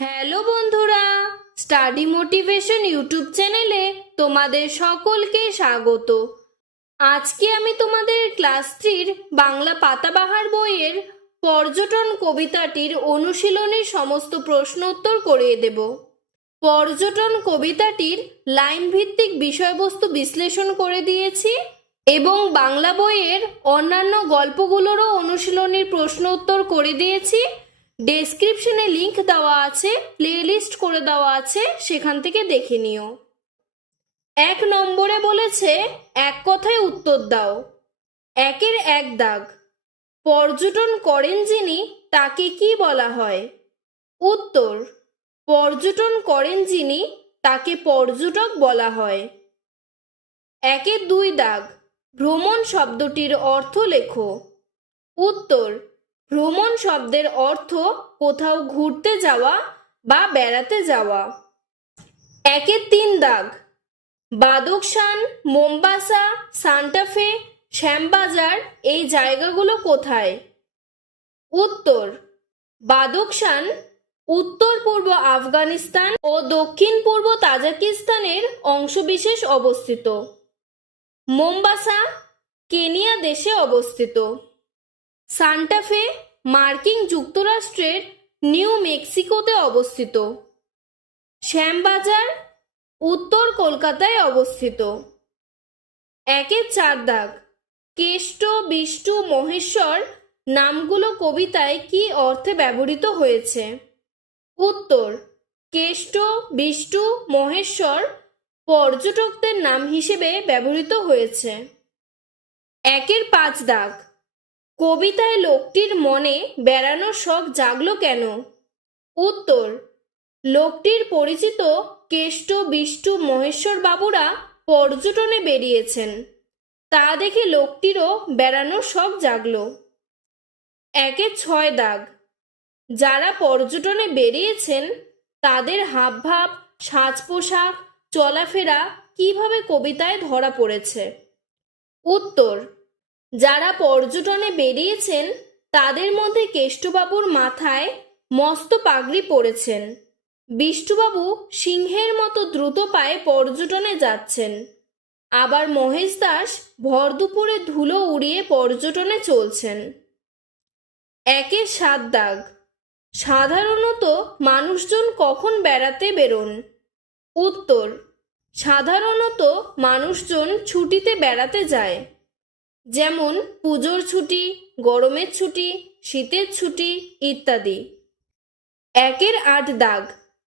Hello বন্ধুরা, study motivation YouTube চ্যানেলে তোমাদের সকলকে স্বাগত। আজকে আমি তোমাদের ক্লাস 3 বাংলা পাতাবাহার বইয়ের পর্যটন কবিতাটির অনুশীলনের সমস্ত প্রশ্ন উত্তর করিয়ে দেব। পর্যটন কবিতাটির লাইন ভিত্তিক বিষয়বস্তু বিশ্লেষণ করে দিয়েছি এবং বাংলা বইয়ের অন্যান্য গল্পগুলোরও অনুশীলনের প্রশ্ন উত্তর করে দিয়েছি। ডেসক্রিপশনে লিংক দেওয়া আছে, প্লেলিস্ট করে দেওয়া আছে, সেখান থেকে দেখে নিও। 1 নম্বরে বলেছে এক কথায় উত্তর দাও। 1-এর 1 দাগ। পর্যটন করেন যিনি তাকে কি বলা হয়? উত্তর, পর্যটন করেন যিনি তাকে পর্যটক বলা হয়। 1-এর 2 দাগ। ভ্রমণ শব্দটির অর্থ লেখো। উত্তর, ভ্রমণ শব্দের অর্থ কোথাও ঘুরতে যাওয়া বা বেড়াতে যাওয়া। 1-এর 3 দাগ। বাদকশান, মোম্বাসা, সান্টাফে, শ্যামবাজার এই জায়গাগুলো কোথায়? উত্তর, বাদকশান উত্তর পূর্ব আফগানিস্তান ও দক্ষিণ পূর্ব তাজিকিস্তানের অংশবিশেষ অবস্থিত। মোম্বাসা কেনিয়া দেশে অবস্থিত। সান্টাফে মার্কিন যুক্তরাষ্ট্রের নিউ মেক্সিকোতে অবস্থিত। শ্যামবাজার উত্তর কলকাতায় অবস্থিত। 1-এর 4 দাগ। কেষ্ট, বিষ্টু, মহেশ্বর নামগুলো কবিতায় কি অর্থে ব্যবহৃত হয়েছে? উত্তর, কেষ্ট, বিষ্টু, মহেশ্বর পর্যটকদের নাম হিসেবে ব্যবহৃত হয়েছে। 1-এর 5 দাগ। কবিতায় লোকটির মনে বেড়ানোর শখ জাগলো কেন? উত্তর, লোকটির পরিচিত কেষ্ট, বিষ্টু, মহেশ্বর বাবুরা পর্যটনে বেরিয়েছেন, তা দেখে লোকটিরও বেড়ানোর শখ জাগলো। 1-এর 6 দাগ। যারা পর্যটনে বেরিয়েছেন তাদের হাবভাব, সাজ পোশাক, চলাফেরা কিভাবে কবিতায় ধরা পড়েছে? উত্তর, যারা পর্যটনে বেরিয়েছেন তাদের মধ্যে কেষ্টবাবুর মাথায় মস্ত পাগড়ি পড়েছেন, বিষ্টুবাবু সিংহের মতো দ্রুত পায়ে পর্যটনে যাচ্ছেন, আবার মহেশ দাস ভর দুপুরে ধুলো উড়িয়ে পর্যটনে চলছেন। 1-এর 7 দাগ। সাধারণত মানুষজন কখন বেড়াতে বেরোন? উত্তর, সাধারণত মানুষজন ছুটিতে বেড়াতে যায়, যেমন পুজোর ছুটি, গরমের ছুটি, শীতের ছুটি ইত্যাদি। 1-এর 8 দাগ।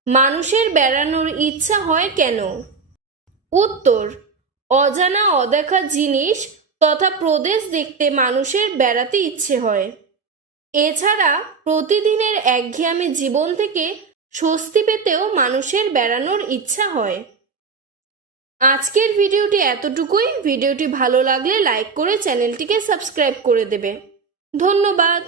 মানুষের বেড়ানোর ইচ্ছা হয় কেন? উত্তর, অজানা অদেখা জিনিস তথা প্রদেশ দেখতে মানুষের বেড়াতে ইচ্ছে হয়। এছাড়া প্রতিদিনের একঘেয়েমি জীবন থেকে স্বস্তি পেতেও মানুষের বেড়ানোর ইচ্ছা হয়। আজকের ভিডিওটি এতটুকুই। ভিডিওটি ভালো লাগলে লাইক করে চ্যানেলটিকে সাবস্ক্রাইব করে দেবে। ধন্যবাদ।